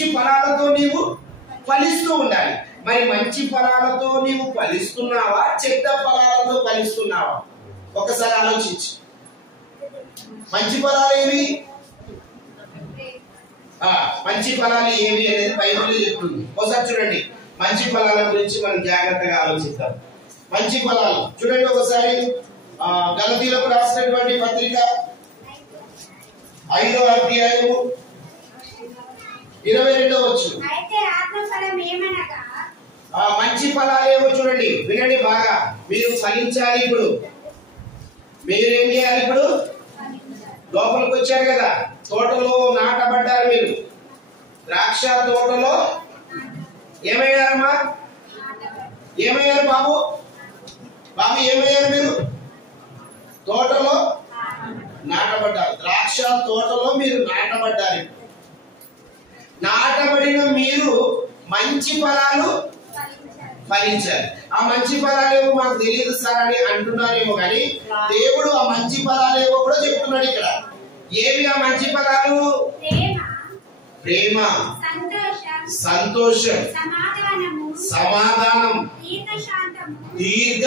మంచి ఫలాలతో నీవు ఫలిస్తూ ఉండాలి. మరి మంచి ఫలాలతో నీవు ఫలిస్తున్నావా, చెడ్డ ఫలాలతో ఫలిస్తున్నావా? ఒకసారి ఆలోచించు. మంచి ఫలాలు ఏవి? మంచి ఫలాలు ఏవి అనేది బైబిల్ చెప్తుంది. ఒకసారి చూడండి, మంచి ఫలాల గురించి మనం జాగ్రత్తగా ఆలోచిద్దాం. మంచి ఫలాలు చూడండి ఒకసారి. గలతీలకు రాసినటువంటి పత్రిక 5వ అధ్యాయము 22వ వచనం. మంచి ఫలాలు ఏవో చూడండి, వినండి బాగా. మీరు ఫలించాలి. ఇప్పుడు మీరేం చేయాలి? ఇప్పుడు లోపలికి వచ్చారు కదా, తోటలో నాటబడ్డారు. మీరు ద్రాక్ష తోటలో ఏమయ్యారమ్మా? ఏమయ్యారు బాబు? బాబు ఏమయ్యారు? మీరు తోటలో నాటబడ్డారు. ద్రాక్ష తోటలో మీరు నాటబడ్డారు. నాటబడిన మీరు మంచి ఫలాలు ఫలించాలి. ఆ మంచి ఫలాలేవో మాకు తెలియదు సార్ అని అంటున్నారేమో, కానీ దేవుడు ఆ మంచి ఫలాలేవో కూడా చెప్తున్నాడు ఇక్కడ. ఏవి ఆ మంచి ఫలాలు? ప్రేమ, సంతోషం, సమాధానం, దీర్ఘ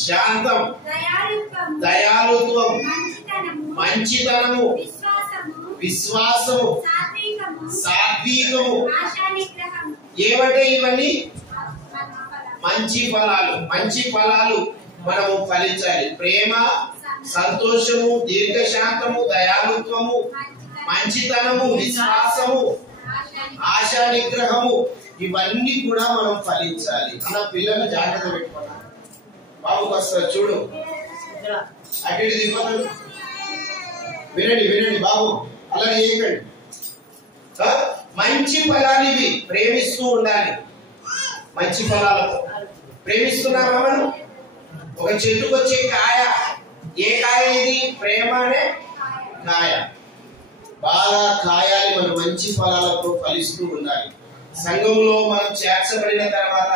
శాంతం, దయాళుత్వం, మంచితనము, విశ్వాసము, సాత్వికము. ఏమంటే ఇవన్నీ మంచి ఫలాలు. మంచి ఫలాలు మనము ఫలించాలి. ప్రేమ, సంతోషము, దీర్ఘశాంతము, దయాళుత్వము, మంచితనము, విశ్వాసము, ఆశా నిగ్రహము, ఇవన్నీ కూడా మనం ఫలించాలి. మన పిల్లలు జాగ్రత్త పెట్టుకున్నాం. బాబు వస్తారు చూడు, అటు ఇటు దిగుతాడు. వినండి వినండి బాబు, అలా చేయకండి. మంచి ఫలాలు ఇవి. ప్రేమిస్తూ ఉండాలి. మంచి ఫలాలతో ప్రేమిస్తున్నామా మనం? ఒక చెట్టుకు వచ్చే కాయ, ఏ కాయ ఇది? ప్రేమ అనే కాయ. బాగా కాయాలి. మనం మంచి ఫలాలతో ఫలిస్తూ ఉండాలి. సంఘంలో మనం చేర్చబడిన తర్వాత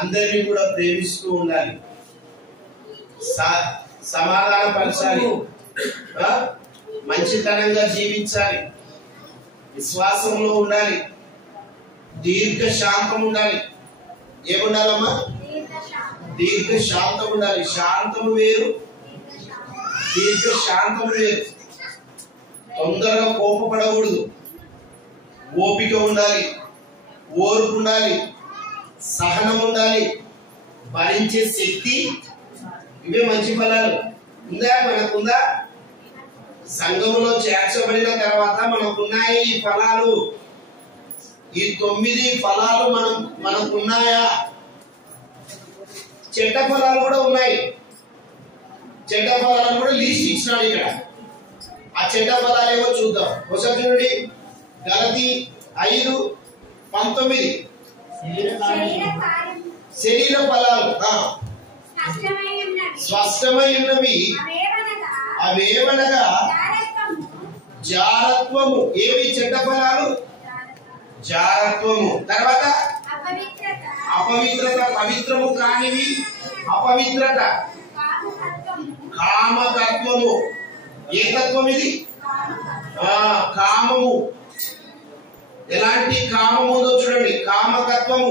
అందరినీ కూడా ప్రేమిస్తూ ఉండాలి. సమాధానపరచాలి, మంచితనంగా జీవించాలి, విశ్వాసంలో ఉండాలి, దీర్ఘ శాంతం ఉండాలి. ఏముండాలమ్మా? దీర్ఘ శాంతం ఉండాలి. శాంతము వేరు, దీర్ఘ శాంతం వేరు. తొందరగా కోపపడకూడదు. ఓపిక ఉండాలి, ఓర్పు ఉండాలి, సహనం ఉండాలి, భరించే శక్తి. ఇవే మంచి ఫలాలు. ఉందా? మనకుందా? సంఘములో చేర్చబడిన తర్వాత మనకున్నాయి ఈ ఫలాలు. ఈ 9 ఫలాలు మనకున్నాయా? చెడ్డ ఫలాలు కూడా ఉన్నాయి. చెడ్డ ఫలాలు కూడా లిస్ట్ ఇచ్చినాడు ఇక్కడ. ఆ చెడ్డ ఫలాలు ఏమో చూద్దాం. ఒకసారి చూడండి, గలతీ 5:19. శరీర ఫలాలు స్పష్టమై ఉన్నవి, అవేవనగా జారత్వము. ఏవి చెడ్డ ఫలాలు? జారత్వము. తర్వాత అపవిత్రత. పవిత్రము కానివి అపవిత్రత. కామతత్వము. ఏ తత్వం ఇది? కామము. ఎలాంటి కామము ఉందో చూడండి. కామతత్వము,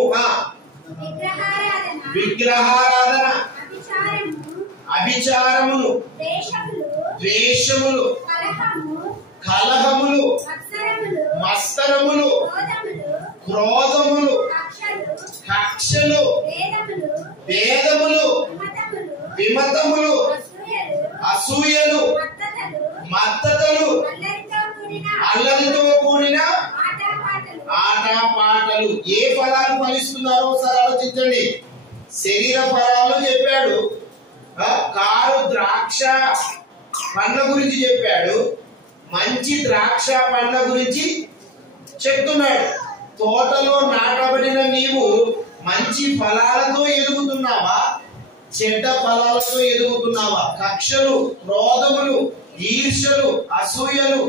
విగ్రహారాధన, అభిచారములు, ద్వేషములు, కలహములు, మత్సరములు, క్రోధములు, కక్షలు, భేదములు, విమతములు, అసూయలు, మత్తతలు, అల్లరితో కూడిన ఆటపాటలు. ఏ ఫలాలు ఫలిస్తున్నారో ఒకసారి ఆలోచించండి. శరీర ఫలాలు చెప్పాడు, కారు ద్రాక్ష పండ్ల గురించి చెప్పాడు, మంచి ద్రాక్ష పండ్ల గురించి చెప్తున్నాడు. తోటలో నాటబడిన నీవు మంచి ఫలాలతో ఎదుగుతున్నావా, చెడ్డ ఫలాలతో ఎదుగుతున్నావా? కక్షలు, క్రోధములు, ఈర్ష్యలు, అసూయలు,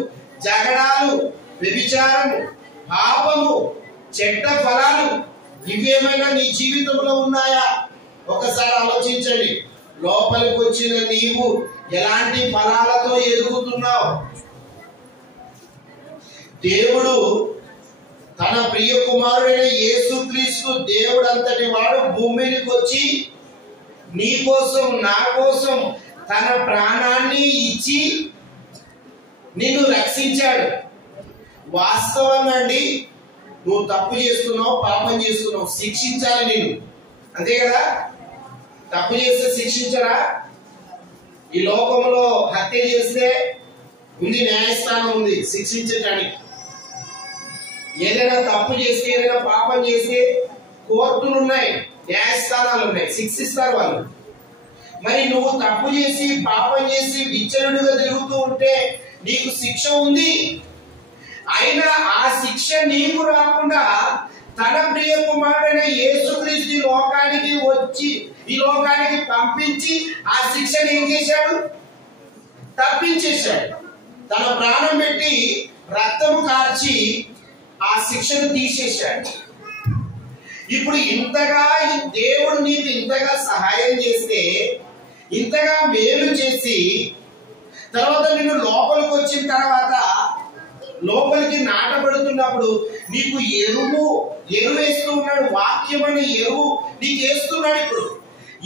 జగడాలు, వ్యభిచారము, పాపము, చెడ్డ ఫలాలు ఇవేమైనా నీ జీవితంలో ఉన్నాయా? ఒకసారి ఆలోచించండి. లోపలికి వచ్చిన నీవు ఎలాంటి ఫలాలతో ఎదుగుతున్నావు? దేవుడు తన ప్రియ కుమారుడైన యేసుక్రీస్తు దేవుడంతటి వాడు భూమి మీదకి వచ్చి నీ కోసం నా కోసం తన ప్రాణాన్ని ఇచ్చి నిన్ను రక్షించాడు. వాస్తవంగా అండి, నువ్వు తప్పు చేస్తున్నావు, పాపం చేస్తున్నావు, శిక్షించాలి నేను, అంతే కదా? తప్పు చేస్తే శిక్షించరా? ఈ లోకంలో హత్య చేస్తే ఉంది, న్యాయస్థానం ఉంది శిక్షించడానికి. ఏదైనా తప్పు చేస్తే, ఏదైనా పాపం చేస్తే కోర్టులు ఉన్నాయి, న్యాయస్థానాలు ఉన్నాయి, శిక్షిస్తారు వాళ్ళు. మరి నువ్వు తప్పు చేసి పాపం చేసి విచ్చలుడుగా తిరుగుతూ ఉంటే నీకు శిక్ష ఉంది. అయినా ఆ శిక్ష నీకు రాకుండా తన ప్రియ కుమారుడైన యేసుక్రీస్తు లోకానికి వచ్చి ఈ లోకానికి పంపించి ఆ శిక్షను ఏం చేశాడు? తప్పించేశాడు. తన ప్రాణం పెట్టి రక్తము కార్చి ఆ శిక్షను తీసేశాడు. ఇప్పుడు ఇంతగా దేవుడు నీకు ఇంతగా సహాయం చేస్తే, ఇంతగా మేలు చేసి తర్వాత నిన్ను లోపలికి వచ్చిన తర్వాత లోపలికి నాటబడుతున్నప్పుడు నీకు ఎరువు వేస్తూ ఉన్నాడు. వాక్యం అనే ఎరువు నీకు వేస్తున్నాడు. ఇప్పుడు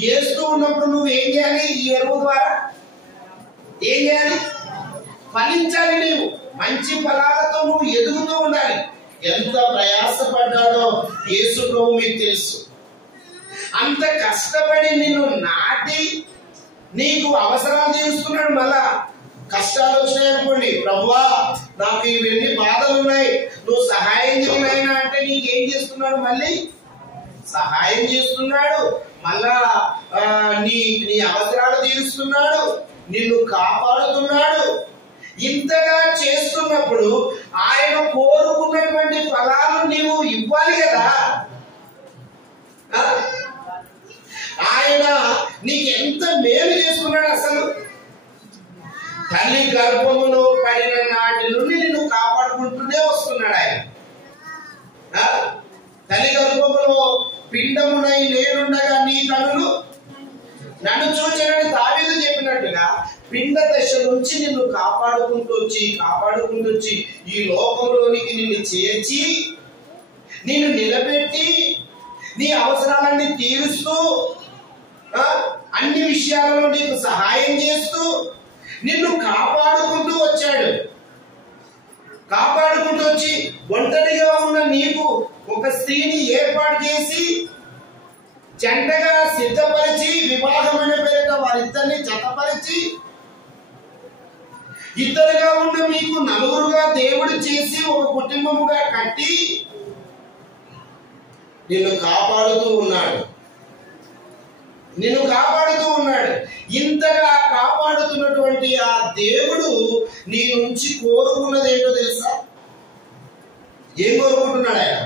వేస్తూ ఉన్నప్పుడు నువ్వు ఏం చేయాలి? ఈ ఎరువు ద్వారా ఏం చేయాలి? ఫలించాలి. నీవు మంచి ఫలాలతో నువ్వు ఎదుగుతూ ఉండాలి. ఎంత ప్రయాసపడ్డాడో యేసు ప్రభు మీకు తెలుసు. అంత కష్టపడి నిన్ను నాటి నీకు అవసరాలు తీరుస్తున్నాడు. మళ్ళా కష్టాలు వచ్చినాయనుకోండి, ప్రభువా నాకు ఇవన్నీ బాధలు ఉన్నాయి, నువ్వు సహాయం చేయలేనా అంటే నీకేం చేస్తున్నాడు? మళ్ళీ సహాయం చేస్తున్నాడు. మళ్ళా నీ అవసరాలు తీరుస్తున్నాడు, నిన్ను కాపాడుతున్నాడు. ఇంతగా చేస్తున్నప్పుడు ఆయన కోరుకున్నటువంటి ఫలాలు నీవు ఇవ్వాలి కదా. ఆయన నీకు ఎంత మేలు చేస్తున్నాడు. అసలు తల్లి గర్భములో పడిన నాటి నుండి నిన్ను కాపాడుకుంటూనే వస్తున్నాడు ఆయన. తల్లి గర్భములో పిండమునై నేనుండగా నీ కనులు నన్ను చూచానని దావీదు చెప్పినట్టుగా పిండ దశ నుంచి నిన్ను కాపాడుకుంటూ వచ్చి ఈ లోకంలోనికి నిన్ను చేర్చి నిన్ను నిలబెట్టి నీ అవసరాలన్నీ తీరుస్తూ అన్ని విషయాలలో నీకు సహాయం చేస్తూ నిన్ను కాపాడుకుంటూ వచ్చాడు. కాపాడుకుంటూ వచ్చి ఒంటరిగా ఉన్న నీకు ఒక స్త్రీని ఏర్పాటు చేసి జంటగా సిద్ధపరిచి వివాహమైన పేరిట వారిద్దరిని జతపరిచి ఇద్దరుగా ఉన్న మీకు నలుగురుగా దేవుడు చేసి ఒక కుటుంబముగా కట్టి నిన్ను కాపాడుతూ ఉన్నాడు. ఇంతగా కాపాడుతున్నటువంటి ఆ దేవుడు నీ నుంచి కోరుకున్నది ఏంటో తెలుసా? ఏం కోరుకుంటున్నాడు ఆయన?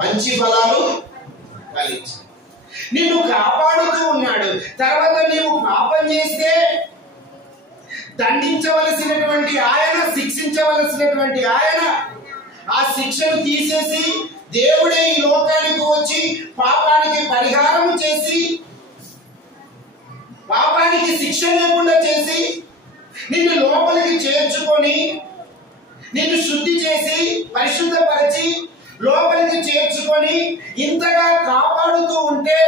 మంచి ఫలాలు ఫలించు. నిన్ను కాపాడుతూ ఉన్నాడు. తర్వాత నీవు పాపం చేస్తే దండించవలసినటువంటి ఆయన, శిక్షించవలసినటువంటి ఆయన ఆ శిక్షను తీసేసి దేవుడే ఈ లోకానికి వచ్చి పాపానికి పరిహారం చేసి, పాపానికి శిక్ష లేకుండా చేసి నిన్ను లోపలికి చేర్చుకొని నిన్ను శుద్ధి చేసి పరిశుద్ధపరిచి లోపలికి చేర్చుకొని ఇంతగా కాపాడుతూ ఉంటే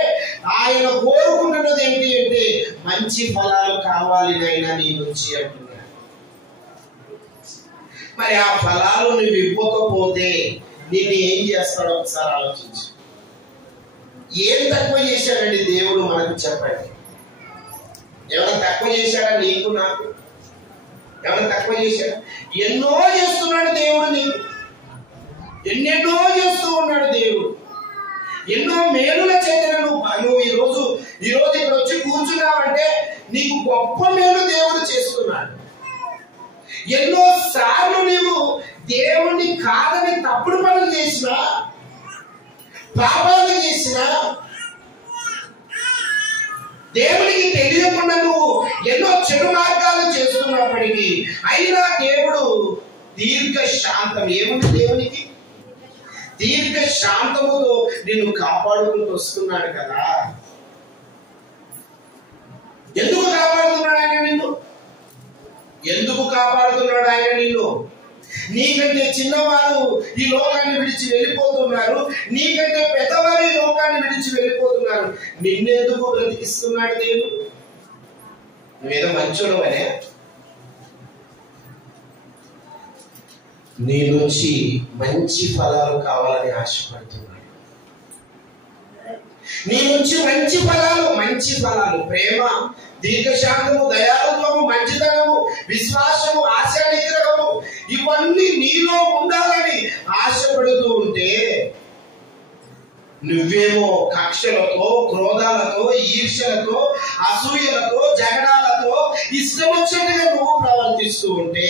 ఆయన కోరుకుంటున్నది ఏంటి అంటే మంచి ఫలాలు కావాలి నైనా నీ నుంచి అంటున్నాడు. మరి ఆ ఫలాలు నువ్వు ఇవ్వకపోతే నిన్ను ఏం చేస్తాడో ఒకసారి ఆలోచించు. ఏం తక్కువ చేశాడండి దేవుడు మనకు? చెప్పండి. ఏమైనా తక్కువ చేశాడా నీకు నాకు? ఏమైనా తక్కువ చేశాడా? ఎన్నో చేస్తున్నాడు దేవుడు నీకు, ఎన్నెన్నో చేస్తూ ఉన్నాడు దేవుడు. ఎన్నో మేలుల చేత నువ్వు ఈరోజు ఇక్కడ వచ్చి కూర్చున్నావంటే నీకు గొప్ప మేలు దేవుడు చేస్తున్నాడు. ఎన్నో సార్లు నీవు దేవుణ్ణి కాదని తప్పుడు పనులు చేసినా, పాపాలు చేసినా, దేవునికి తెలియకుండా నువ్వు ఎన్నో చెడు మార్గాలు చేస్తున్నప్పటికీ అయినా దేవుడు దీర్ఘ శాంతం, ఏముంది దేవునికి? దీర్ఘ శాంతముతో నిన్ను కాపాడుకుంటూ వస్తున్నాడు కదా. ఎందుకు కాపాడుతున్నాడు ఆయన నిన్ను? నీకంటే చిన్నవారు ఈ లోకాన్ని విడిచి వెళ్ళిపోతున్నారు, నీకంటే పెద్దవారు ఈ లోకాన్ని విడిచి వెళ్ళిపోతున్నారు. నిన్నెందుకు బ్రతికిస్తున్నాడు దేవుడు? నువ్వేదో మంచోడు అనే, నీ నుంచి మంచి ఫలాలు కావాలని ఆశపడుతున్నాడు. నీ నుంచి మంచి ఫలాలు ప్రేమ, దీర్ఘశాంతము, దయాళుత్వము, మంచితనము, విశ్వాసము, ఆశా నిగ్రహము, ఇవన్నీ నీలో ఉండాలని ఆశపడుతూ ఉంటే నువ్వేమో కక్షలతో, క్రోధాలతో, ఈర్ష్యలతో, అసూయలతో, జగడాలతో ఇష్టం వచ్చినట్టుగా నువ్వు ప్రవర్తిస్తూ ఉంటే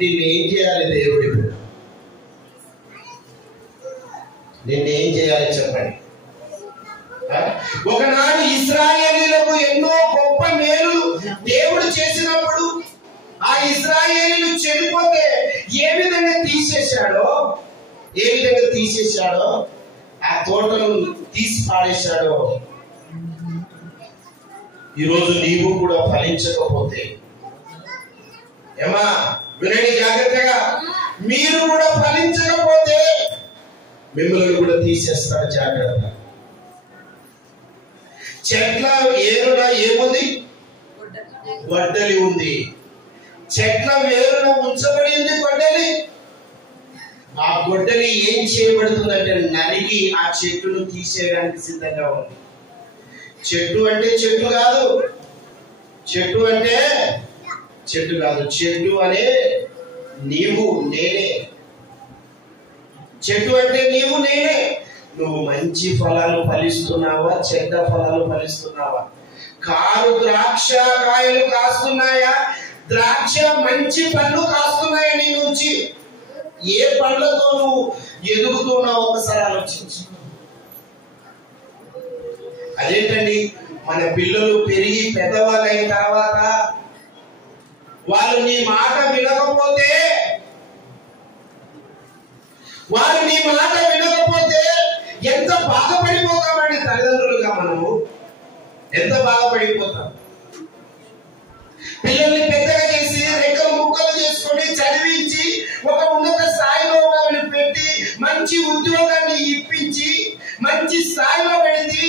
నిన్నేం చేయాలి దేవుడు? నిన్నేం చేయాలి చెప్పండి? ఒకనాడు ఇశ్రాయేలీయులకు ఎన్నో గొప్ప మేలులు దేవుడు చేసినప్పుడు ఆ ఇశ్రాయేలీయులు చెడిపోతే ఏ విధంగా తీసేశాడో ఆ తోటను తీసి పాడేశాడో, ఈరోజు నీవు కూడా ఫలించకపోతే, ఏమా వినండి జాగ్రత్తగా, మీరు కూడా ఫలించకపోతే మిమ్మల్ని కూడా తీసేస్తాడు. జాగ్రత్త. చెట్ల ఏరున ఏముంది? గొడ్డలి ఉంది. చెట్ల వేరున ఉంచబడి ఉంది గొడ్డలి. ఆ గొడ్డలి ఏం చేయబడుతుందంటే నరికి ఆ చెట్టును తీసేయడానికి సిద్ధంగా ఉంది. చెట్టు అంటే చెట్టు కాదు, చెట్టు అనే నీవు నేనే. చెట్టు అంటే నీవు నేనే. నువ్వు మంచి ఫలాలు ఫలిస్తున్నావా, చెడ్డ ఫలాలు ఫలిస్తున్నావా? కారు ద్రాక్ష కాయలు కాస్తున్నాయా, ద్రాక్ష మంచి పళ్ళు కాస్తున్నాయా నీ నుంచి? ఏ పళ్ళతో నువ్వు ఎదుగుతున్నావు ఒకసారి ఆలోచించు. అదేంటండి, మన పిల్లలు పెరిగి పెద్దవాళ్ళైన తర్వాత వాళ్ళు నీ మాట వినకపోతే ఎంత బాధపడిపోతామండి తల్లిదండ్రులుగా. మనము ఎంత బాధపడిపోతాం. పిల్లల్ని పెద్దగా చేసి రెక్కలు ముక్కలు చేసుకొని చదివించి ఒక ఉన్నత స్థాయిలో వాళ్ళని పెట్టి మంచి ఉద్యోగాన్ని ఇప్పించి మంచి స్థాయిలో పెడితే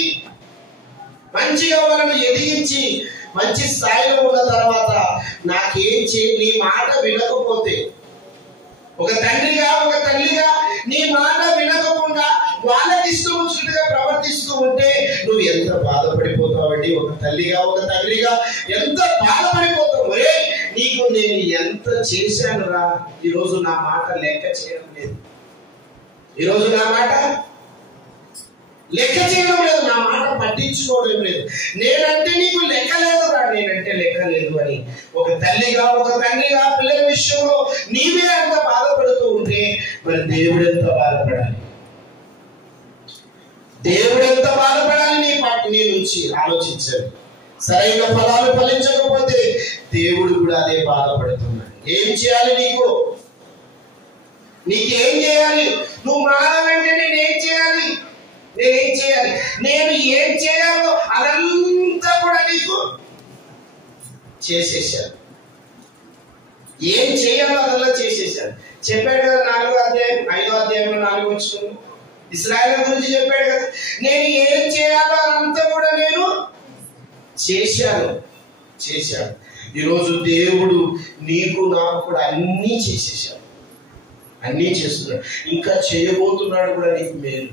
మంచిగా వాళ్ళని ఎదిగించి మంచి స్థాయిలో ఉన్న తర్వాత నీ మాట వినకపోతే, ఒక తండ్రిగా ఒక తల్లిగా నీ మాట వినకుండా వాళ్ళకి ఇష్టం వచ్చినట్టుగా ప్రవర్తిస్తూ ఉంటే నువ్వు ఎంత బాధపడిపోతావండి. ఒక తల్లిగా ఒక తండ్రిగా ఎంత బాధపడిపోతావు. నీకు నేను ఎంత చేశాను రా, ఈరోజు నా మాట లెక్క చేయడం లేదు, ఈరోజు నా మాట లెక్క చేయడం లేదు, నా మాట పట్టించుకోవడం లేదు, నేనంటే నీకు లెక్క లేదు రా, నేనంటే లెక్క లేదు అని ఒక తల్లిగా ఒక తండ్రిగా పిల్లల విషయంలో నీవే అంత బాధపడుతూ ఉంటే మరి దేవుడు ఎంత బాధపడాలి? నీ నుంచి ఆలోచించాలి. సరైన ఫలాలు ఫలించకపోతే దేవుడు కూడా అదే బాధపడుతున్నాడు. ఏం చేయాలి? నీకేం చేయాలి? నువ్వు మారాలంటే నేనేం చేయాలి? నేను ఏం చేయాలో అదంతా కూడా నీకు చేసేసాను. ఏం చేయాలో అదల్లా చేసేసాను. చెప్పాడు కదా 5వ అధ్యాయంలో 4వ వచనం ఇశ్రాయేలు గురించి చెప్పాడు కదా. నేను ఏం చేయాలో అదంతా కూడా నేను చేశాను. ఈరోజు దేవుడు నీకు నాకు కూడా అన్నీ చేసేసాడు, అన్నీ చేస్తున్నాడు, ఇంకా చేయబోతున్నాడు కూడా నీకు మేలు.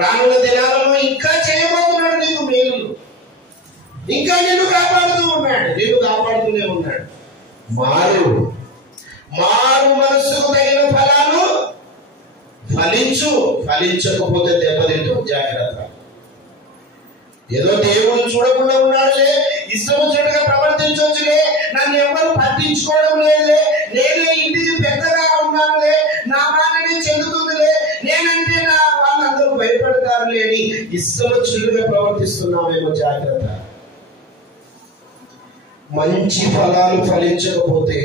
రానున్న దినాలలో ఇంకా చేయబోతున్నాడు నీకు మేలు. ఇంకా నిన్ను కాపాడుతూనే ఉన్నాడు. మారు మనస్సుకు తగిన ఫలాలు ఫలించకపోతే దెబ్బతింటూ జాగ్రత్త. ఏదో దేవుడు చూడకుండా ఉన్నాడులే, ఇష్టం వచ్చినట్టుగా ప్రవర్తించవచ్చులే, నన్ను ఎవరు పట్టించుకోవడం లేదులే, నేనే ఇంటికి పెద్దగా ఉన్నానులే, నా మాటనే చెందుతుందిలే, నేనంటే వాళ్ళందరూ భయపడతారులే అని ఇష్టం వచ్చినట్టుగా ప్రవర్తిస్తున్నామేమో జాగ్రత్త. మంచి ఫలాలు ఫలించకపోతే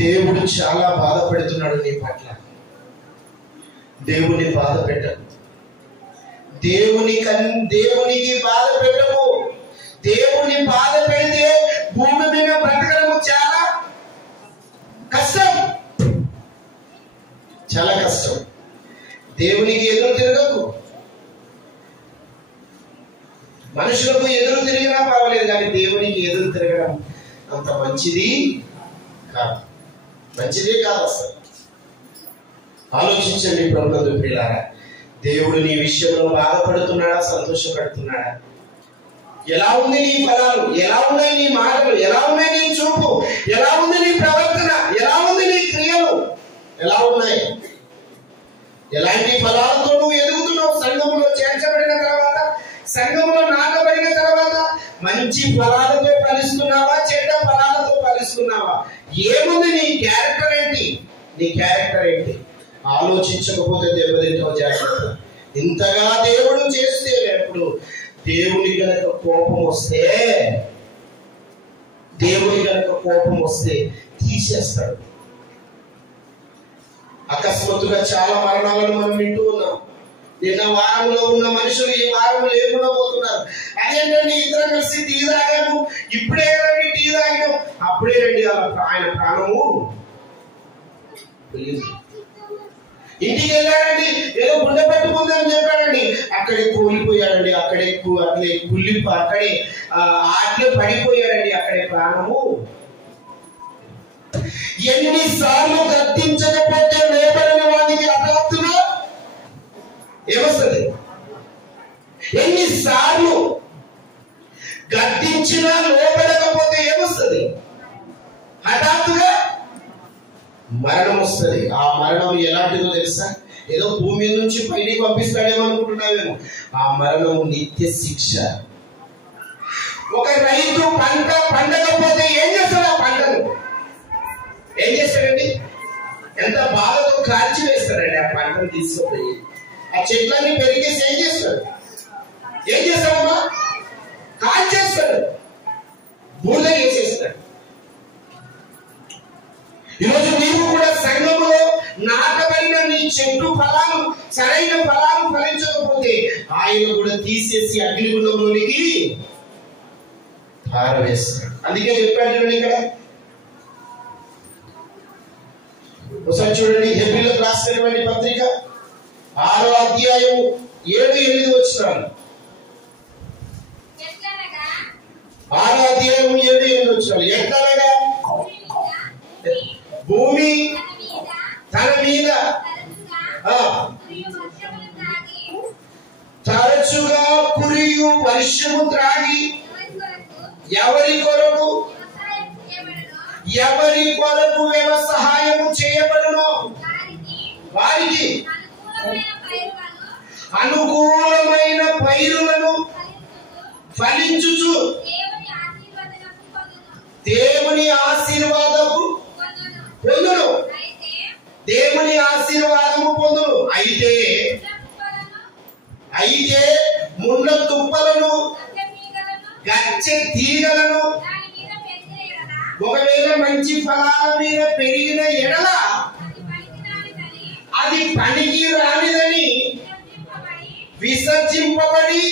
దేవుడు చాలా బాధపడుతున్నాడు నీ పట్ల. దేవుని బాధ పెట్టకు, దేవునికి బాధ పెట్టకు. దేవుని బాధ పెడితే భూమి మీద బ్రతకడము చాలా కష్టం, చాలా కష్టం. దేవునికి ఎదురు తిరగకు. మనుషులకు ఎదురు తిరిగినా పర్వాలేదు, కానీ దేవునికి ఎదురు తిరగడం అంత మంచిది కాదు, మంచిదే కాదు అసలు. ఆలోచించండి ప్రభునందు ప్రియులారా, దేవుడు నీ విషయంలో బాధపడుతున్నాడా, సంతోషపడుతున్నాడా? ఎలా ఉంది నీ ఫలాలు, ఎలా ఉన్నాయి నీ మాటలు, ఎలా ఉన్నాయి నీ చూపు, ఎలా ఉంది నీ ప్రవర్తన, ఎలా ఉంది నీ క్రియలు, ఎలా ఉన్నాయి? ఎలాంటి ఫలాలతో నువ్వు ఎదుగుతున్నావు? సంఘంలో చేర్చబడిన తర్వాత, సంఘంలో నాటబడిన తర్వాత మంచి ఫలాలతో ఫలిస్తున్నావా, చెడ్డ ఫలాలతో ఫలిస్తున్నావా? ఏముంది నీ క్యారెక్టర్ ఏంటి? నీ క్యారెక్టర్ ఏంటి? ఆలోచించకపోతే దెబ్బతింటావు. జాగ్రత్త. ఇంతగా దేవుడు చేస్తే, ఎప్పుడు దేవుని గనక కోపం వస్తే, దేవుని గనక కోపం వస్తే తీసేస్తాడు. అకస్మాత్తుగా చాలా మరణాలను మనం వింటూ ఉన్నాం. నిన్న వారంలో ఉన్న మనుషులు ఈ వారం లేకుండా పోతున్నారు. అదేంటండి, ఇద్దరం కలిసి టీ తాగాము, ఇప్పుడే రండి టీ తాగాము, అప్పుడే రండి ఆయన ప్రాణము ఇంటికి వెళ్ళాడండి, ఏదో గుండె పట్టుకుందని చెప్పాడండి, అక్కడే కూలిపోయాడండి, అక్కడే అక్కడే ఆటలో పడిపోయాడండి, అక్కడే ప్రాణము. ఎన్నిసార్లు గద్దించకపోతే లోపలిన వాడికి హఠాత్తుగా ఏమొస్తుంది? ఎన్నిసార్లు గద్దించినా లోపడకపోతే ఏమొస్తుంది? హఠాత్తుగా మరణం వస్తుంది. ఆ మరణం ఎలాంటిదో తెలుసా? ఏదో భూమి నుంచి పైకి పంపిస్తాడేమో అనుకుంటున్నావేమో. ఆ మరణం నిత్య శిక్ష. ఒక రైతు పంట పండకపోతే ఏం చేస్తాడు? ఆ పంటను ఏం చేస్తాడండి? ఎంత బాధతో కాల్చి వేస్తాడండి ఆ పంటను తీసుకుపోయి. ఆ చెట్లన్నీ పెరిగేసి ఏం చేస్తాడు? ఏం చేస్తాడమ్మా? కాల్చేస్తాడు, బూడిద వేసేస్తాడు. ఈరోజు నీవు కూడా సంఘంలో నాటబడిన నీ చెట్టు ఫలాలు, సరైన ఫలాలు ఫలించకపోతే ఆయన కూడా తీసేసి అగ్నిగుండంలోనికి పారవేస్తాడు. అందుకే చెప్పాడు చూడండి, ఇక్కడ ఒకసారి చూడండి, హెబ్రీయులకు రాసినటువంటి పత్రిక 6వ అధ్యాయం 7-8 వచనాలు. 6వ అధ్యాయం 7-8 వచనాలు. ఎట్లనగా భూమి తన మీద తరచుగా కురియు వర్షము త్రాగి ఎవరి కొరకు వ్యవసాయము చేయబడును వారికి అనుకూలమైన పైరులను ఫలించుచు దేవుని ఆశీర్వాదము పొందును. దేవుని ఆశీర్వాదము పొందును. అయితే ముండ్ల తుప్పలను, గచ్చే తీగలను ఒకవేళ మంచి ఫలాల మీద పెరిగిన ఎడల అది పనికి రానిదని విసర్జింపబడి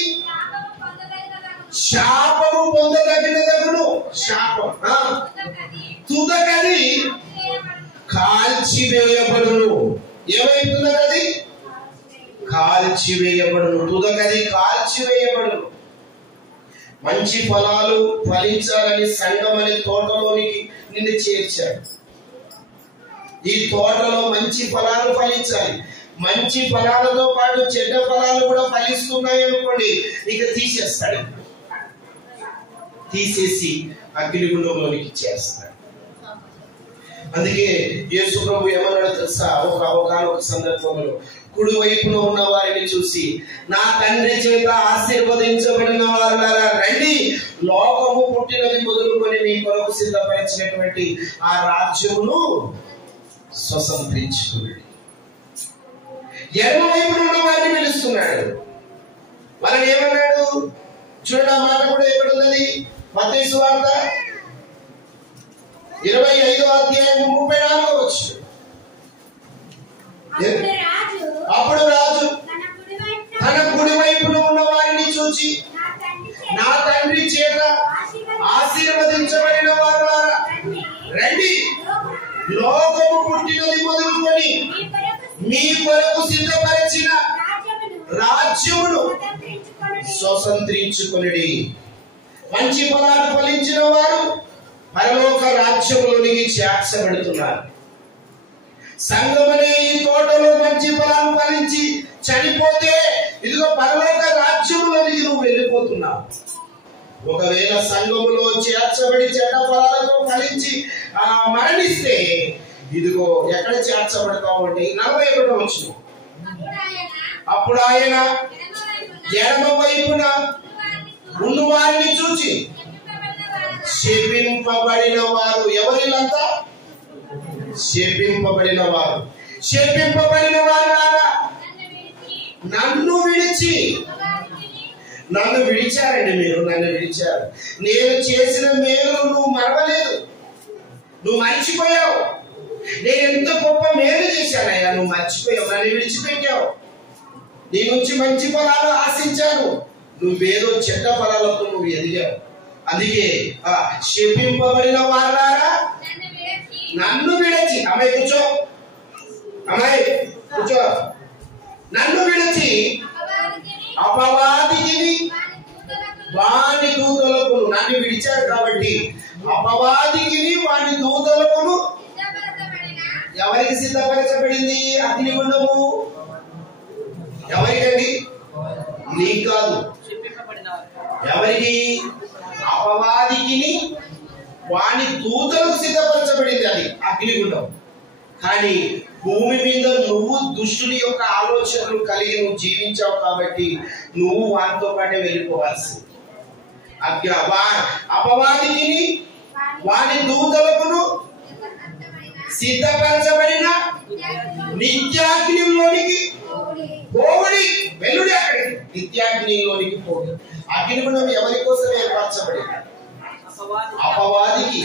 శాపము పొందదగినదగును. శాపం తుదకది కాల్చివేయబడును. ఏమైతుందది? కాల్చివేయబడును. తుదకది కాల్చివేయబడును. మంచి ఫలాలు ఫలించాలని సంఘం అనే తోటలోనికి నిన్ను చేర్చాడు. ఈ తోటలో మంచి ఫలాలు ఫలించాలి. మంచి ఫలాలతో పాటు చెడ్డ ఫలాలు కూడా ఫలిస్తున్నాయి అనుకోండి, ఇక తీసేస్తాడు. తీసేసి అగ్నిగుండంలోనికి చేస్తాడు. అందుకే యేసు ప్రభు ఏమన్నాడో తెలుసా? ఒక సందర్భంలో కుడి వైపున ఉన్న వారిని చూసి, నా తండ్రి చేత ఆశీర్వదించబడిన వారులారా రండి, లోకము పుట్టినది మొదలుకొని మీ కొరకు సిద్ధపరిచినటువంటి ఆ రాజ్యమును స్వతంత్రించుకున్నాడు. ఎడమ వైపున ఉన్న వారిని పిలుస్తున్నాడు. వాళ్ళని ఏమన్నాడు చూడండి, ఆ మాట కూడా ఎక్కడున్నది? మత్తయి సువార్త 25వ అధ్యాయం 34వ వచనం. అప్పుడు రాజు తన కుడి వైపున ఉన్న వారిని చూచి, నా తండ్రి చేత ఆశీర్వదించబడిన వారులారా రండి, లోకము పుట్టినది మొదలుకొని మీ కొరకు సిద్ధపరిచిన రాజ్యమును స్వతంత్రించుకొనుడి. మంచి ఫలాలు ఫలించిన వారు పరలోక రాజ్యములోనికి చేర్చబడుతున్నారు. సంఘమనే ఈ తోటలో మంచి ఫలాలు ఫలించి చనిపోతే ఇదిగో పరలోక రాజ్యములోనికి నువ్వు వెళ్ళిపోతున్నావు. ఒకవేళ సంఘములో చేర్చబడి చెడ్డ ఫలాలతో ఫలించి మరణిస్తే ఇదిగో ఎక్కడ చేర్చబడతావు అంటే 41వ వచనం. అప్పుడు ఆయన ఎడమ వైపున ఉన్న వారిని చూచి శపింపబడిన వారు, ఎవరిలంతా శపింపబడిన వారు, శపింపబడిన వారు నన్ను విడిచి, నన్ను విడిచారండి మీరు, నన్ను విడిచారు. నేను చేసిన మేలు నువ్వు మరవలేదు, నువ్వు మర్చిపోయావు. నేను ఎంత గొప్ప మేలు చేశానయ్యా, నువ్వు మర్చిపోయావు, నన్ను విడిచిపెట్టావు. నీ నుంచి మంచి ఫలాలు ఆశించాను, నువ్వేదో చెడ్డ ఫలాలతో నువ్వు ఎదిగావు. అందుకే శపింపబడిన వారారా నన్ను విడిచి, అమ్మాయి కూర్చో, అమ్మాయి కూర్చో, నన్ను విడిచి అపవాదికి వాని దూతలకు, నన్ను విడిచారు కాబట్టి అపవాదికి వాని దూతలకు ఎవరికి సిద్ధపరచబడింది అగ్నిగుండము? ఎవరికండి? నీకు కాదు. ఎవరికి? అపవాదికి వాని దూతలకు సిద్ధపరచబడింది అది అగ్నిగుండం. కానీ భూమి మీద నువ్వు దుష్టుని యొక్క ఆలోచనలు కలిగి నువ్వు జీవించావు కాబట్టి నువ్వు వారితో పాటే వెళ్ళిపోవాల్సింది. అపవాదికి వాని దూతలకు సిద్ధపరచబడిన నిత్యాగ్నిలోనికి పోవుడి, వెలుడి. అక్కడికి నిత్యాగ్నిలోనికి పోవుడి. అగ్నిగుండం ఎవరి కోసం ఏర్పరచబడింది? అపవాదికి.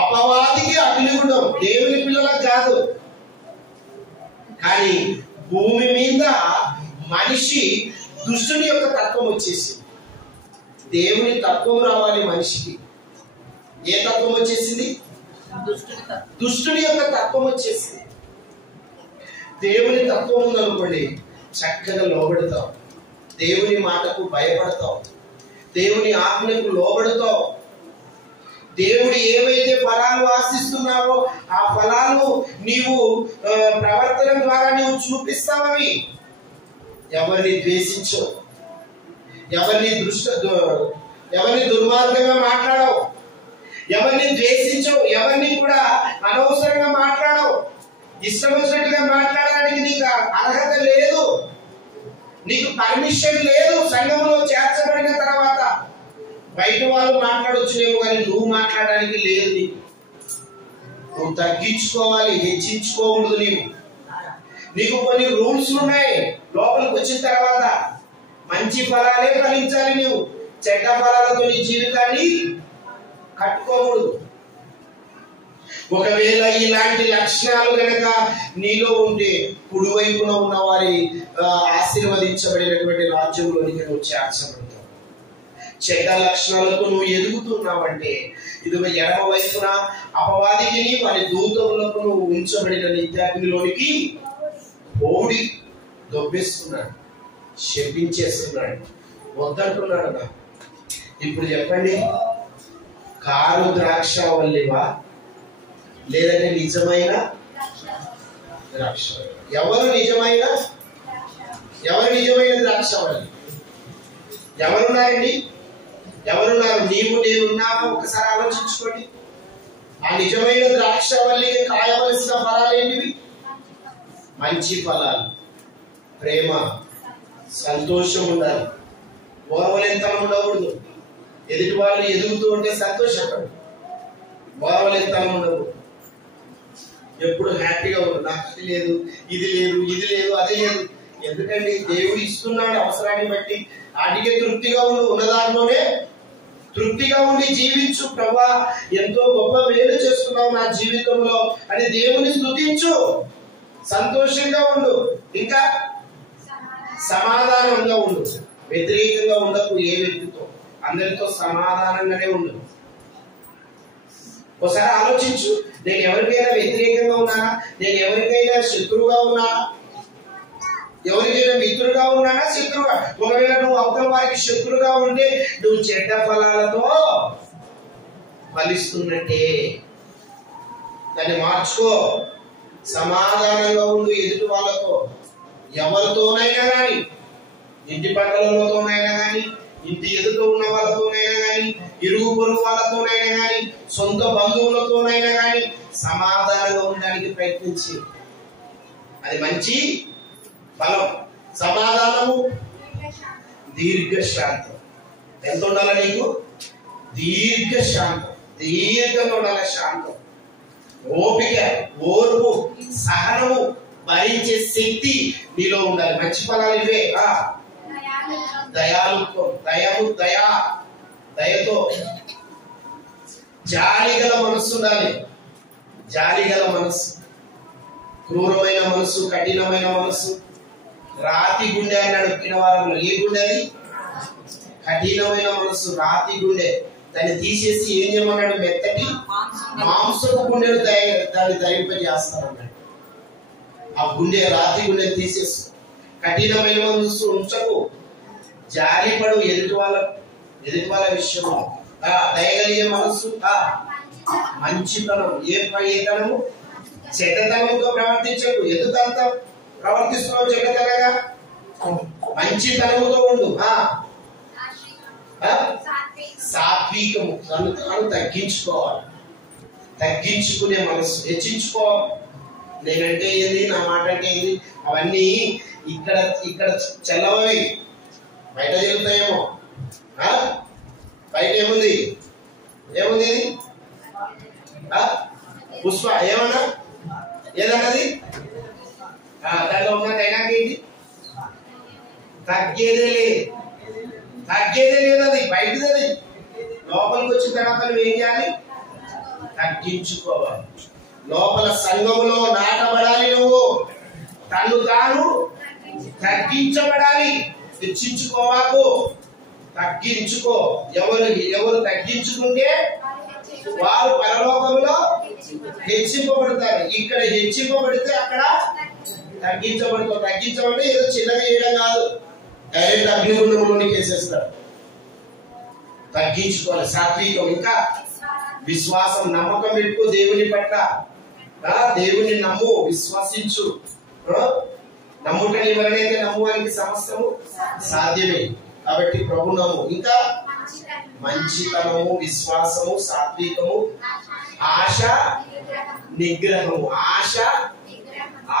అపవాదికి అగ్నిగుండం, దేవుని పిల్లలకు కాదు. కానీ భూమి మీద మనిషి దుష్టుని యొక్క తత్వం వచ్చేసింది. దేవుని తత్వం రావాలి మనిషికి. ఏ తత్వం వచ్చేసింది? దుష్టుని యొక్క తత్వం వచ్చేసింది. దేవుని తత్వం ఉందనుకోండి, చక్కగా లోబడతావు, దేవుని మాటకు భయపడతావు, దేవుని ఆజ్ఞకు లోబడతావు. దేవుడు ఏవైతే ఫలాలు ఆశిస్తున్నావో ఆ ఫలాలు నీవు ప్రవర్తన ద్వారా నీవు చూపిస్తావని. ఎవరిని ద్వేషించవు, ఎవరిని దుర్మార్గంగా మాట్లాడవు, ఎవరిని ద్వేషించవు, ఎవరిని కూడా అనవసరంగా మాట్లాడవు. ఇష్టం వచ్చినట్టుగా మాట్లాడడానికి నీకు అర్హత లేదు, నీకు పర్మిషన్ లేదు. సంఘంలో చేర్చబడిన తర్వాత బయట వాళ్ళు మాట్లాడొచ్చునేమో కానీ నువ్వు మాట్లాడడానికి లేదు. నువ్వు తగ్గించుకోవాలి, హెచ్చించుకోకూడదు. నీకు కొన్ని రూల్స్ ఉన్నాయి. లోపలికి వచ్చిన తర్వాత మంచి ఫలాలే ఫలించాలి. నువ్వు చెడ్డ ఫలాలతో నీ జీవితాన్ని కట్టుకోకూడదు. ఒకవేళ ఇలాంటి లక్షణాలు గనక నీలో ఉంటే కుడివైపున ఉన్న వారి ఆశీర్వదించబడినటువంటి రాజ్యంలోనికి నువ్వు చేర్చబడతావు. చెడ్డ లక్షణాలతో నువ్వు ఎదుగుతున్నావంటే ఇదిగో ఎడమ వైపున అపవాదికి వారి దూతములకు నువ్వు ఉంచబడిన నిత్యాగ్నిలోనికి ఓడి దొబ్బేస్తున్నాడు, శపించేస్తున్నాడు, వద్దంటున్నాడు. ఇప్పుడు చెప్పండి, కారు ద్రాక్షవల్లివా లేదంటే నిజమైన ద్రాక్ష? ఎవరు నిజమైన ద్రాక్షవల్లి? ఎవరున్నారండి? ఎవరున్నారు? నీవు నేనున్నావా? ఒకసారి ఆలోచించుకోండి. ఆ నిజమైన ద్రాక్షవల్లికి కాయవలసిన ఫలాలు ఏంటివి? మంచి ఫలాలు, ప్రేమ, సంతోషం ఉండాలి. ఓర్వలెంతనం ఉండకూడదు. ఎదుటి వాళ్ళు ఎదుగుతూ ఉంటే సంతోషపడు, ఓర్వలెంతనం ఉండకూడదు. ఎప్పుడు హ్యాపీగా ఉండదు. నాకు ఇది లేదు, ఇది లేదు, ఇది లేదు, అది లేదు. ఎందుకండి? దేవుడు ఇస్తున్నాడు అవసరాన్ని బట్టి. అడిగే తృప్తిగా ఉండు, ఉన్నదాంట్లోనే తృప్తిగా ఉండి జీవించు. ప్రభా, ఎంతో గొప్ప మేలు చేస్తున్నావు నా జీవితంలో అని దేవుని స్తుతించు. సంతోషంగా ఉండు, ఇంకా సమాధానంగా ఉండు. వ్యతిరేకంగా ఉండకు ఏ వ్యక్తితో, అందరితో సమాధానంగానే ఉండు. ఒకసారి ఆలోచించు, నేను ఎవరికైనా వ్యతిరేకంగా ఉన్నానా? నేను ఎవరికైనా శత్రువుగా ఉన్నానా? ఎవరికైనా మిత్రుడుగా ఉన్నానా శత్రువుగా? ఒకవేళ నువ్వు అవతల వారికి శత్రువుగా ఉంటే నువ్వు చెడ్డ ఫలాలతో ఫలిస్తున్నట్టే. దాన్ని మార్చుకో. సమాధానంగా ఉండు ఎదుటి వాళ్ళతో. ఎవరితోనైనా కానీ, ఇంటి పక్కలతోనైనా కానీ, ఇంటి ఎదుట ఉన్న వాళ్ళతోనైనా కానీ, ఇరుగు పొరుగు వాళ్ళతోనైనా కానీ, సొంత బంధువులతోనైనా కానీ సమాధానంగా ఉండడానికి ప్రయత్నించి, అది మంచి ఫలం. సమాధానము, దీర్ఘశాంతం. ఎంత ఉండాలి నీకు? దీర్ఘశాంతం. దీర్ఘంగా ఉండాలి. శాంతం, ఓపిక, ఓర్పు, సహనము, భరించే శక్తి నీలో ఉండాలి. మంచి ఫలాలు ఇవే. దయాలుత్వం, దయతో, జాలిగల మనస్సు ఉండాలి. జాలిగల మనస్సు, క్రూరమైన మనస్సు, కఠినమైన మనస్సు, రాతి గుండె అన్నాడు పినవారంలో. ఏ గుండె అది? కఠినమైన మనస్సు, రాతి గుండె. దాన్ని తీసేసి ఏం చేయమన్నాడు? మెత్తటి మాంసపు గుండెను దాన్ని ధరింపజేస్తానన్నాడు. ఆ గుండె, రాతి గుండె తీసేసి కఠినమైన మనస్సు ఉంచకు. జాలిపడు ఎదుటి వాళ్ళ విషయంలో. దయగలిగే మనస్సు, మంచితనం. ఏ తనము? చెడ్డతనంతో ప్రవర్తించకు. ఎందుకంత ప్రవర్తిస్తున్నావు చెడ్డతనంగా? మంచితనముతో ఉండు. సాత్వికము, తను తగ్గించుకోవాలి. తగ్గించుకునే మనసు, హెచ్చించుకోవాలి. నేనంటే ఏంది, నా మాట అంటే ఏంది, అవన్నీ ఇక్కడ చెల్లవవి. బయట జరుగుతాయేమో. బయట ఏముంది ఇది? పుష్ప ఏమన్నా ఏదన్నది? దాంట్లో ఉన్న డైలాగ్ ఏంటి? తగ్గేదే లేదు అది. బయటది అది. లోపలికి వచ్చిన తర్వాత నువ్వు ఏం చేయాలి? తగ్గించుకోవాలి. లోపల సంఘములో నాటబడాలి. నువ్వు తను తాను తగ్గించబడాలి. హెచ్చించుకోవాకు, తగ్గించుకో. ఎవరు తగ్గించుకుంటే వారు పరలోకంలో హెచ్చింపబడతారు. ఇక్కడ హెచ్చింపబడితే అక్కడ తగ్గించబడతారు. తగ్గించబడితే ఏదో చిన్నగా చేయడం కాదు, డైరెక్ట్ అగ్నిగుండంలోనికి వేసేస్తారు. తగ్గించుకోవాలి. సాత్వికం. ఇంకా విశ్వాసం, నమ్మకం పెట్టుకో దేవుని పట్ల. దేవుని నమ్ము, విశ్వసించు. నమ్ముటని ఎవరైతే నమ్మువానికి సమస్తము సాధ్యమే. కాబట్టి ప్రభు నమ్ము. ఇంకా మంచితనము, విశ్వాసము, సాత్వికము, ఆశ, నిగ్రహము.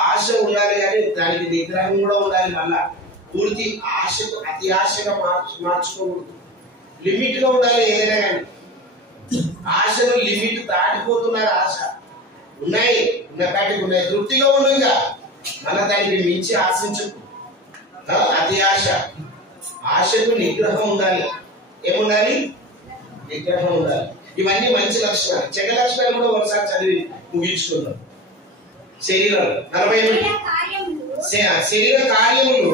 ఆశ ఉండాలి కానీ దానికి నిగ్రహం కూడా ఉండాలి. మళ్ళా పూర్తి ఆశకు అతి ఆశగా మార్చుకోకూడదు. లిమిట్ గా ఉండాలి. ఏదైనా కానీ ఆశను లిమిట్ దాటిపోతున్నారు. ఆశ ఉన్నాయి, ఉన్న కాటికి ఉన్నాయి. తృప్తిగా ఉండు. ఇంకా మళ్ళా దానికి మించి ఆశించకు. అతి ఆశకు నిగ్రహం ఉండాలి. ఏముండాలి? నిగ్రహం ఉండాలి. ఇవన్నీ మంచి లక్షణాలు. చెడ్డ లక్షణాలు కూడా ఒకసారి చదివి ముగించుకుందాం. శరీరం 40 శరీర కార్యములు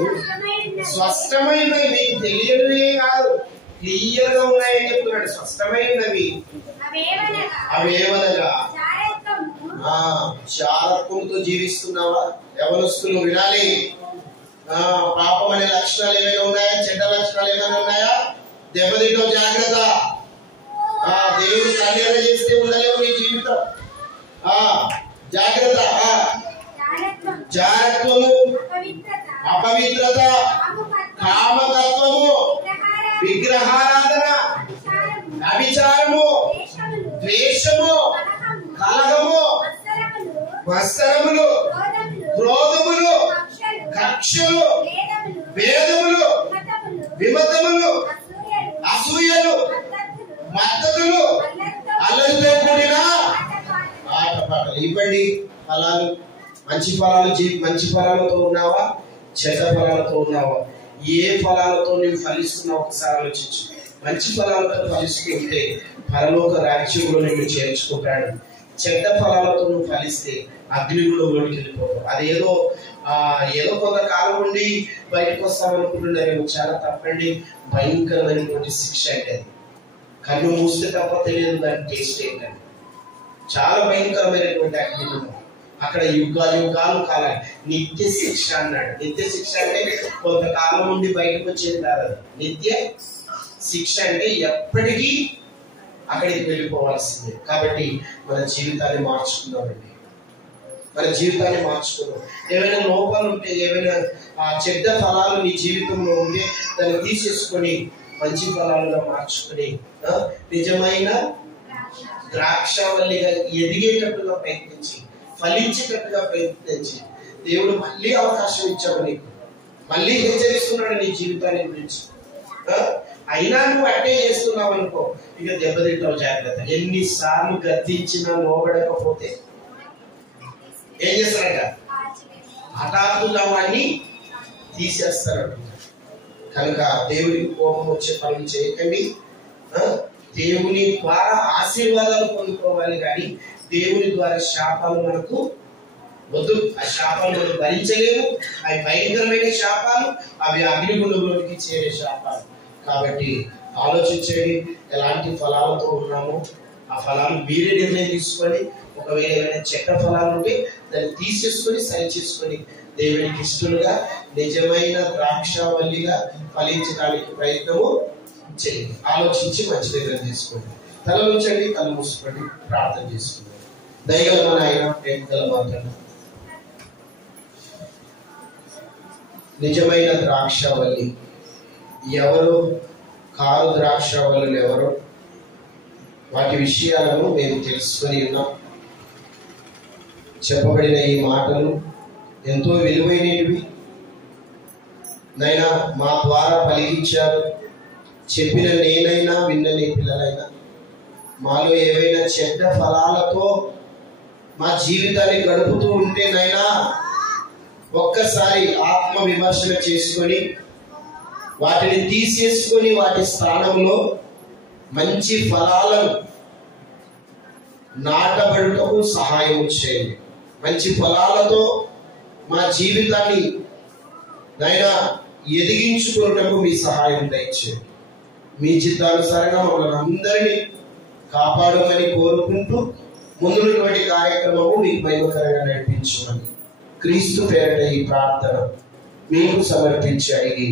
స్పష్టమైనవి, మీకు తెలియనివే కాదు, క్లియర్ గా ఉన్నాయని చెప్తున్నాడు. స్పష్టమైనవి అవేవనగా చారత్వంతో జీవిస్తున్నావా? యవనస్తులు వినాలి. పాపం అనే లక్షణాలు ఏమైనా ఉన్నాయా? చెడ్డ లక్షణాలు ఏమైనా ఉన్నాయా? దెబ్బతింటో జాగ్రత్త. దేవుడు కళ్యాణం చేస్తే ఉండలేవు నీ జీవితం. జాగ్రత్త. జాగ్రత్తము, అపవిత్రత, కామతత్వము, విగ్రహారాధన, అభిచారము, ద్వేషము, కలహము, మత్సరములు, క్రోధములు, కక్షలు, భేదములు, విమతములు, అసూయలు, మద్దతులు, అల్లరితో కూడిన ఆటపాటలు. ఇవ్వండి ఫలాలు. మంచి ఫలాలతో ఉన్నావా? చెడ్డ ఫలాలతో ఉన్నావా? ఏ ఫలాలతో నువ్వు ఫలిస్తున్నావు ఒకసారి ఆలోచించు. మంచి ఫలాలతో ఫలిస్తూ ఉంటే పరలోక రాజ్యంలో నిన్ను చేర్చుకుంటాడు. చెడ్డ ఫలాలతో నువ్వు ఫలిస్తే అగ్నిగుండంలోకి వెళ్ళిపోతావు. అదేదో ఏదో కొంతకాలం ఉండి బయటకు వస్తామనుకుంటున్నారేమో. చాలా తప్పండి. భయంకరమైనటువంటి శిక్ష అంటే అది. కన్ను మూస్తే తప్ప తెలియదు దాని టేస్ట్ ఏంటండి. చాలా భయంకరమైనటువంటి అగ్ని. అక్కడ యుగాలు కాలాలి. నిత్య శిక్ష అన్నాడు. నిత్య శిక్ష అంటే కొంతకాలం నుండి బయటకు వచ్చేది కాదు. నిత్య శిక్ష అంటే ఎప్పటికీ అక్కడికి వెళ్ళిపోవాల్సిందే. కాబట్టి మన జీవితాన్ని మార్చుకుందామండి. మన జీవితాన్ని మార్చుకుందాం. ఏమైనా లోపాలు ఉంటే, ఏమైనా చెడ్డ ఫలాలు నీ జీవితంలో ఉంటే దాన్ని తీసేసుకొని మంచి ఫలాలుగా మార్చుకొని నిజమైన ద్రాక్షవల్లిగా ఎదిగేటట్టుగా ప్రయత్నించి, ఫలించేటట్టుగా ప్రయత్నించి, దేవుడు మళ్ళీ అవకాశం ఇచ్చాడు నీకు. మళ్ళీ హెచ్చరిస్తున్నాడు నీ జీవితాన్ని గురించి. అయినా నువ్వు అట్టే చేస్తున్నావు అనుకో, ఇక దెబ్బతింటావు. జాగ్రత్త. ఎన్నిసార్లు గద్దించినా లోబడకపోతే ఏం చేస్తారట? హఠాత్తుగా వాడిని తీసేస్తారట. కనుక దేవుడికి కోపం వచ్చే పనులు చేయకండి. దేవుని ద్వారా ఆశీర్వాదాలు పొందుకోవాలి, కానీ దేవుని ద్వారా శాపాలు మనకు వద్దు. ఆ శాపాలు మనం భరించలేము. అవి భయంకరమైన శాపాలు, అవి అగ్నిగుండంలోకి చేరే శాపాలు. కాబట్టి ఆలోచించండి, ఎలాంటి ఫలాలతో ఉన్నామో ఆ ఫలాలు మీరే నిర్ణయం తీసుకొని, ఒకవేళ ఏమైనా చెడ్డ ఫలాలు ఉంటే దాన్ని తీసేసుకొని సరి చేసుకొని దేవునికి ఇష్టలుగా నిజమైన ద్రాక్షవల్లిగా ఫలించడానికి ప్రయత్నము చేయండి. ఆలోచించి మంచి నిర్ణయం తీసుకోండి. తల ఉంచండి, తల మూసుకోండి, ప్రార్థన చేసుకోండి. దయగల మన ఆయన, ప్రేమగల మాత్రం, నిజమైన ద్రాక్షవల్లి ఎవరు, కారు ద్రాక్షవల్లులు ఎవరు, వాటి విషయాలను మేము తెలుసుకొని ఉన్నాం. చెప్పబడిన ఈ మాటలు ఎంతో విలువైనవి నైనా మా ద్వారా పలికించారు. చెప్పిన నేనైనా విన్న నీ పిల్లలైనా మాలో ఏవైనా చెడ్డ ఫలాలతో మా జీవితాన్ని గడుపుతూ ఉంటేనైనా ఒక్కసారి ఆత్మ విమర్శన చేసుకొని వాటిని తీసేసుకొని వాటి స్థానంలో మంచి ఫలాలను నాటబడుటకు సహాయం చేయండి. మంచి ఫలాలతో మా జీవితాన్ని నైనా ఎదిగించుకున్నటకు మీ సహాయం దయచేయండి. మీ చిత్తానుసారంగా మమ్మల్ని అందరినీ కాపాడమని కోరుకుంటూ ముందున్నటువంటి కార్యక్రమము మీకు మహిమకరంగా నడిపించమని క్రీస్తు పేరిట ఈ ప్రార్థన మీకు సమర్పించి అడిగి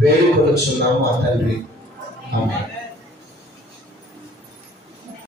వేడుకొనుచున్నాము మా తండ్రి. ఆమేన్.